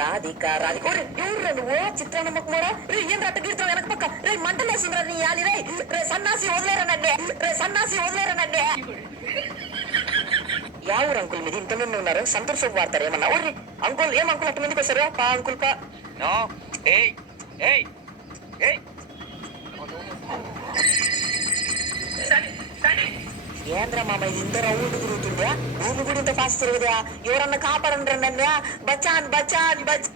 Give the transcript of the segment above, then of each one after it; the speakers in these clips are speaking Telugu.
రాధిక రాధిక ఎవరు నువ్వు చిత్రాన్నమ్మకు కూడా ఏం రట్ట గీడుతావు వెనక పక్క రే మంటలు వేసిందిరా నీ యాలి రే సన్నాసి వదిలేరనండి సన్నాసి వదిలేరనండి. యా ఊరు అంకుల్ మీది ఇంతమంది ఉన్నారు సంతోష్ వాడతారు ఏమన్నా ఓర్రి అంకుల్ ఏం అంకుల్ అట్ట మందికి వస్తారు పా అంకుల్ పా. ఏంద్ర మామ ఇది ఇంత రౌండ్ తిరుగుతుందా ఊర్లు కూడా ఇంత ఫాస్ట్ తిరుగుదా ఎవరన్నా కాపాడండి రండి బచాన్ బచాన్ బచ్.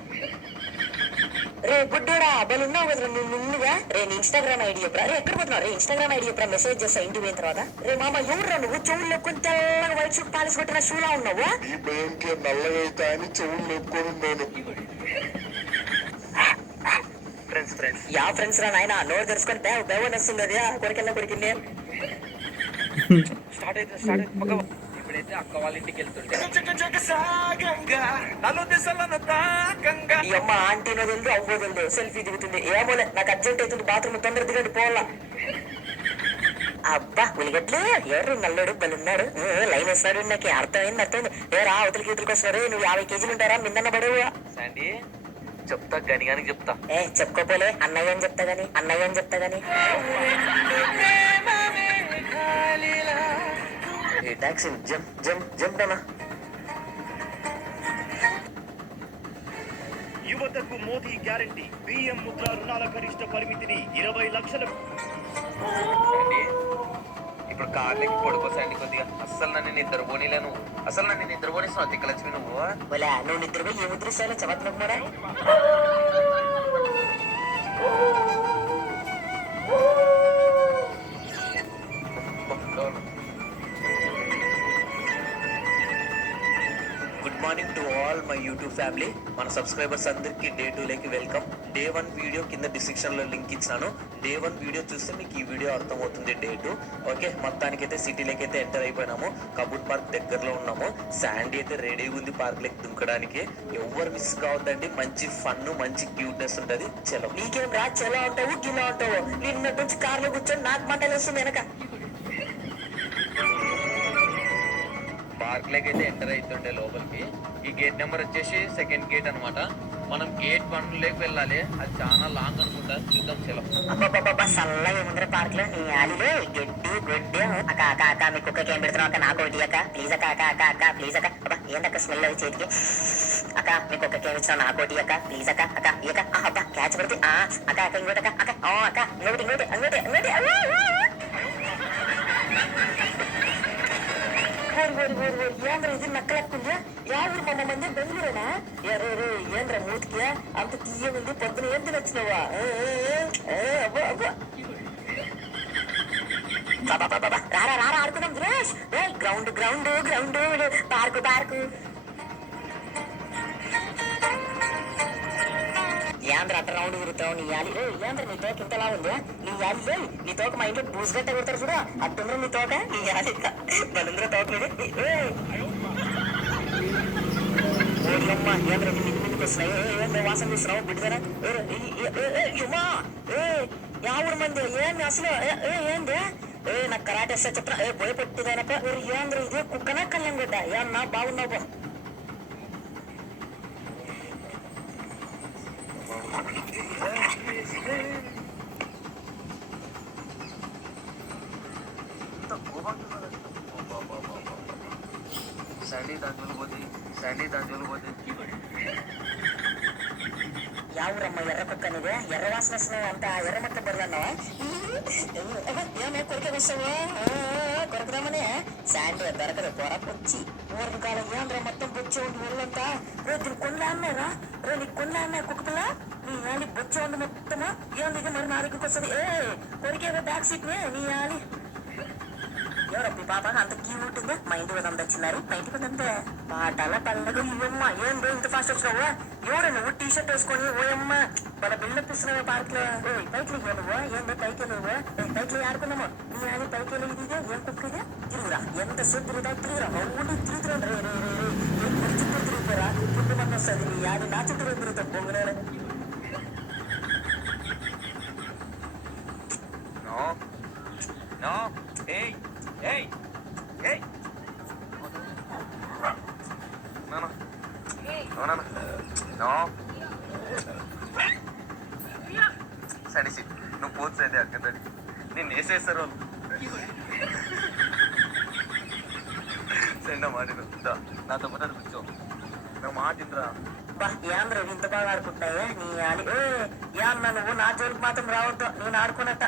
రే గుడ్డోడా బలున్నావు కదా నువ్వుగా రే నీ ఇన్స్టాగ్రామ్ ఐడి చెప్పరా రే ఎక్కడ పోతున్నావు రే ఇన్స్టాగ్రామ్ ఐడి చెప్పరా మెసేజ్ చేస్తా ఇంటికి పోయిన తర్వాత. రే మామ ఎవరు నువ్వు చెవులు లేకుండా తెల్లగా వైట్ షూట్ పాలిసి కొట్టిన షూలా ఉన్నావు నల్లగైతా అని చెవులు లేపుకొని యా ఫ్రెండ్స్ రా నాయన నోరు తెరుచుకొని బేవని వస్తుంది అది కొరికెళ్ళ కొరికింది. ఇప్పుడైతే అక్క వాళ్ళ ఇంటికి వెళ్తుంటే ఈ అమ్మ ఆంటీనో తెలియదు అవ్వో తెలియదు సెల్ఫీ దిగుతుంది ఏమోలే నాకు అర్జెంట్ అవుతుంది బాత్రూమ్ తొందర దిగండి పోవాలా. అబ్బా ఉలిగడ్లు ఎవరు నల్లుడు బలున్నాడు లైన్ వేస్తాడు నాకు అర్థమైంది ఏరా అవతలికి ఇతలికి వస్తున్నాడు నువ్వు 50 కేజీలు ఉంటారా మిందన్న పడవుగా శాండీ చెప్తా గనిగానికి చెప్తా చెప్పుకోపోలే అన్నయ్య అని చెప్తా గాని టాక్సీ జంప్ జంప్ జంప్ అన్నా. యువతకు మోదీ గ్యారంటీ బిఎం ముద్ర రుణాల గరిష్ట పరిమితిని 20 లక్షలు. ఇప్పుడు కార్లకి పడుకోసండి కొద్దిగా అస్సలు నన్ను నిద్రపోనిలేను అసలు నన్ను నిద్రపోనిస్తున్నావు తిక్కలక్ష్మి నువ్వు నిద్రపోయి ఏ ముద్రిస్తాలో చవత్నకు కూడా good morning to all my YouTube family. మన సబ్స్క్రైబర్స్ అందరికి డే 2 లోకి వెల్కమ్. డే 1 వీడియో కింద డిస్క్రిప్షన్ లో లింక్ ఇచ్చాను. డే 1 వీడియో చూస్తే మీకు ఈ వీడియో అర్థమవుతుంది. డే 2 ఓకే మొత్తానికైతే సిటీలోకి అయితే ఎంటర్ అయిపోయినాము. కబూర్ పార్క్ దగ్గరలో ఉన్నాము. శాండీ అయితే రెడీగా ఉంది పార్క్ లెక్క దుంకడానికి. ఎవరు మిస్ కావద్దండి. మంచి ఫన్ మంచి క్యూట్నెస్ ఉంటది. చలో నీకేం రా చలో ఉంటావు గిలా ఉంటావు నిన్నటి నుంచి కార్లో కూర్చొని నాకు మంటలు వస్తుంది వెనక. పార్క్ లోకి అయితే ఎంటర్ అవుతుండే లోపలికి. ఈ గేట్ నెంబర్ వచ్చేసి సెకండ్ గేట్ అనమాట. మనం గేట్ 1 లోకి వెళ్ళాలి. అది చాలా లాంగ్ అనుకుంటా చూద్దాం. చలో అబ్బాబ్బా సల్లగా ఏముందర పార్క్ లో నీ ఆలిలో గడ్డి గొడ్డి అక్క అక్క అక్క మీ కుక్కకి ఏం పెడుతున్నావు అక్క నాకు ఒకటి అక్క ప్లీజ్ అక్క అక్క అక్క అక్క ప్లీజ్ అక్క అబ్బా ఏందక్క స్మెల్ అది చేతికి అక్క మీ కుక్కకి ఏమి ఇచ్చినావు నాకు ఒకటి అక్క ప్లీజ్ అక్క అక్క ఈ అక్క అబ్బా క్యాచ్ పడితే అక్క అక్క ఇంకోటి అక్క అక్క అక్క ఇంకోటి ఏంద్ర ఇది నక్కలెక్కుందా యాభై మంది బెంగళూరేనా ఏంద్ర మూతికి అంత తీయముంది పొద్దున ఏం తినొచ్చినావా రారా రారా ఆడుకుందాం Suresh ground ground ground park park. ఏంద్ర అట్ట రౌండ్ తిరుగుతావు నీ యాలి ఏంద్ర నీ తోక ఇంతలా ఉందా నీ యాలి నీ తోక మా ఇంట్లో బూస్ గట్ట కొడతారు చూడ అట్టుండ్ర నీ తోక నీ యాలి బలంద్ర తోకలేదు ఓడియమ్మ ఏంద్ర ముందుకు వస్తున్నాయి ఏంద్ర వాసన చూస్తున్నావు బిడ్డరా యావుడు మంది ఏంది అసలు ఏంది నాకు కరాటే వస్తా చెప్తా భయపెట్టిదనక ఏంద్ర ఇదే కుక్కనా కళ్యాణ్ గడ్డ ఏమన్నా బాగున్నావు. శాండీ దాంజోలు పోతే యావురమ్మ ఎర్ర కుక్క అనేది ఎర్ర వాసన వస్తున్నావు అంత ఎర్ర మొక్క బొర్రన్నావా ఏమే కొరికే వస్తావా కొరకదామనే శాండీ దొరకదు పొర పొచ్చి ఊరిని కాలం ఏంద్ర మొత్తం బొచ్చి ఉండి ఊళ్ళంతా దీన్ని కొన్నా అన్నారా నీకు కొన్నా అన్నా కుక్క పిల్ల నీ యాలి బొచ్చి ఉండి మొత్తమా ఏంది ఇది మరి నా దగ్గరికి వస్తుంది కొరికేవో బ్యాక్ సీట్ నీ యాలి ఎవరప్పి పాప అంత క్యూట్ ఉందా మా ఇంటి వద్ద వచ్చినారు మా ఇంటి వద్ద పాటల పల్లెగా ఇవమ్మ ఏం ఇంత ఫాస్ట్ వచ్చినావా ఎవరు నువ్వు టీ షర్ట్ వేసుకొని ఓయమ్మ వాళ్ళ బిల్డప్ ఇస్తున్నావా పార్క్ లో పైకి నువ్వు ఏందో పైకి నువ్వు పైకి ఆడుకున్నాము నీ అది పైకి ఇదే ఏం కుక్క ఇదే తిరుగురా ఎంత సేపు తిరుగురా ఊళ్ళో తిరుగుతురా చుట్టూ తిరుగుతారా పుట్టు మంది వస్తుంది నీ అది నా చుట్టూ తిరుగుతా బొంగునే నాన్న సనిసి నువ్వు పోతుంది అక్కడ నేను వేసేస్తారు వాళ్ళు సరే మాట నాతో పాటు కూర్చో నా మాట ఇంద్రా బా యాంద్ర ఇంత బాగా ఆడుకుంటున్నాయే నీ ఆలి ఏమన్నా నువ్వు నా జోలికి మాత్రం రావద్దు నేను ఆడుకున్నట్ట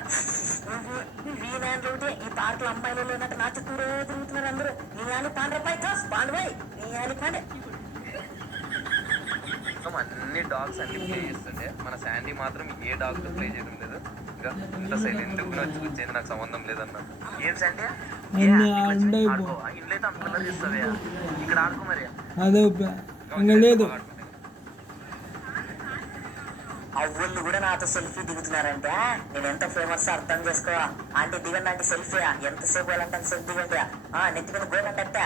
వీణాండ్రు ఒకటి ఈ పార్కులో అమ్మాయిలు లేనట్టు నా చుట్టూరే తిరుగుతున్నారు అందరూ నీ ఆలి పాండ్రపాయ్ పాండవాయ్ నీ ఆలి పాండే అన్ని డాగ్స్ అన్ని ప్లే చేస్తుండే మన శాండీ మాత్రం ఏ డాగ్తో ప్లే చేయడం లేదు ఇంకా ఇంత సైలెంట్ వచ్చి కూర్చేది నాకు సంబంధం లేదన్నా ఏం శాండీ ఆడుకో ఇల్లైతే అంత చేస్తావే ఇక్కడ ఆడుకో మరి లేదు అవ్వళ్ళు కూడా నాతో సెల్ఫీ దిగుతున్నారంటే నేను ఎంత ఫేమస్ అర్థం చేసుకో అంటే దిగండి అంటే సెల్ఫీ ఎంతసేపు వాళ్ళంటే సెల్ఫీ దిగండి నెత్తి మీద గోలంటే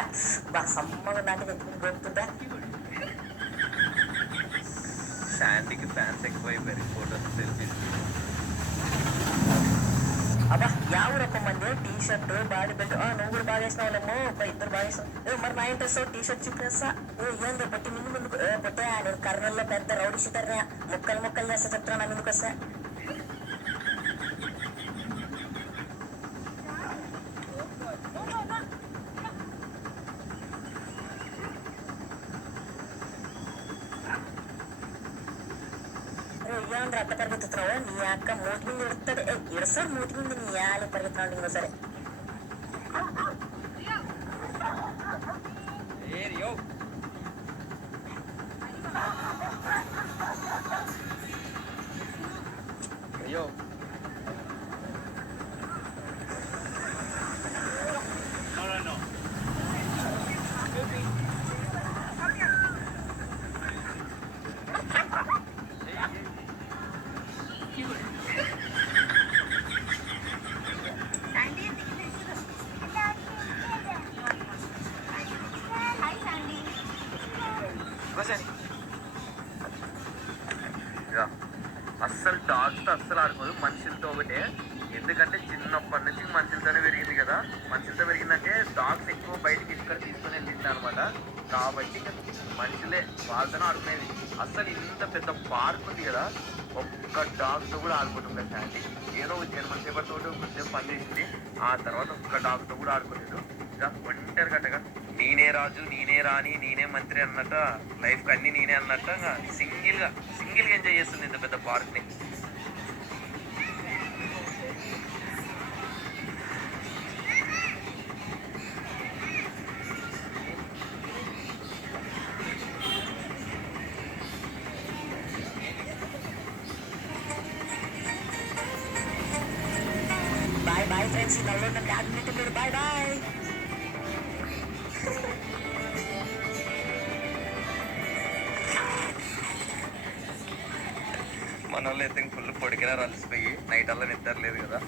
బా సమ్మగా అంటే నెత్తి మీద గోపుతుంటా శాండీకి ఫ్యాన్స్ ఎక్కువైపోయారు ఫోటోస్ సెల్ఫీస్ అబ్బా యావరొక్క మంది టీ షర్ట్ బాడీ బెల్ట్ నువ్వు కూడా బాగా వేసినావులేమో ఇద్దరు బాగా వేసినావు మరి నా ఇంట్రెస్ట్ టీ షర్ట్ చూపిస్తా ఏందో బట్టి ముందు ముందుకు బట్టే నేను కర్నూలులో పెద్ద రౌడీ షీటర్నే ముక్కలు చేస్తా చెప్తున్నా నా ముందుకు వస్తే ఏంద్ర అట్ట పరిగెత్తుతున్నావు నీ అక్క మూతి మీద ఎడుతుంది ఎడసారి మూతి మీద నీ యాలి పరిగెత్తున్నాడు ఇంకోసారి అయ్యో అస్సలు డాగ్స్తో అస్సలు ఆడుకోదు మనుషులతో ఒకటే ఎందుకంటే చిన్నప్పటి నుంచి మనుషులతోనే పెరిగింది కదా మనుషులతో పెరిగిందంటే డాగ్స్ ఎక్కువ బయటికి ఇక్కడ తీసుకొని వెళ్ళింది అనమాట కాబట్టి మనుషులే వాళ్ళతోనే ఆడుకునేది అస్సలు ఇంత పెద్ద పార్క్ ఉంది కదా ఒక్క డాగ్తో కూడా ఆడుకుంటుంది శాంతి ఏదో జర్మన్ సేపర్ తోటి కొంచెం పని చేసింది ఆ తర్వాత ఒక్క డాగ్తో కూడా ఆడుకోలేదు ఇక ఒంటరి గట్టగా నేనే రాజు నేనే రాణి నేనే మంత్రి అన్నట్టు లైఫ్కి అన్నీ నేనే అన్నట్టు ఇంకా సింగిల్గా ఎంజాయ్ చేస్తుంది ఇంత పెద్ద పార్క్ని బాయ్ ఫ్రెండ్స్ ఈ నల్లు ఉన్న క్యాబినెట్ మీరు బాయ్ మన వాళ్ళు అయితే ఫుల్ పొడికినా అలసిపోయి నైట్ అలా నిద్రలేదు కదా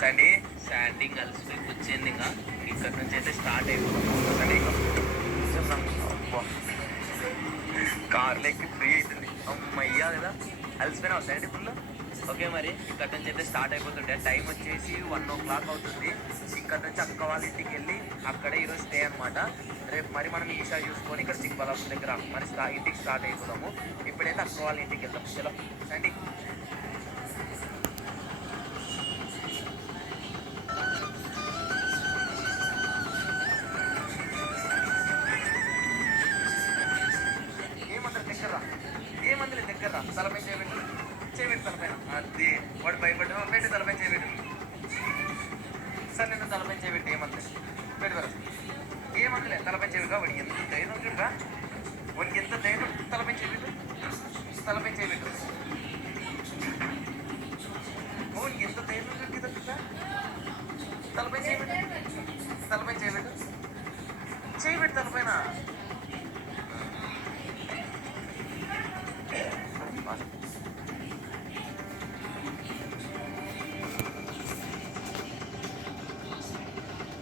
శాండింగ్ అలసిపోయి కూర్చేంది ఇంకా ఇక్కడ నుంచి అయితే స్టార్ట్ అయిపోతుంది కార్లో ఎక్కి ఫ్రీ అవుతుంది అమ్మయ్యా కదా అలసిపోయినా శాండీ ఫుల్ ఓకే మరి ఇక్కడ నుంచి అయితే స్టార్ట్ అయిపోతుంటే టైం వచ్చేసి 1 o'clock అవుతుంది ఇక్కడ నుంచి అక్క వాళ్ళ ఇంటికి వెళ్ళి అక్కడే ఈరోజు స్టే అనమాట రేపు మరి మనం ఈషా చూసుకొని ఇక్కడ సింగబాలాపూర్ దగ్గర మరి ఇంటికి స్టార్ట్ అయిపోతాము ఇప్పుడైతే అక్క వాళ్ళ ఇంటికి వెళ్తాం చలో శాండీ ఏమందులే దగ్గర తలపై చేయబెట్టు తలపైన అది వాడు భయపడ్డా పెట్టి తలపై చేయబెట్టు సార్ నేను తలపై చేయబెట్టి ఏమంది పెడతారు ఏమందులే తలపై చేయబెట్టు వాడికి ఎంత ధైర్యం చూడరా వాడికి ఎంత ధైర్యం తలపై చేయబెట్టు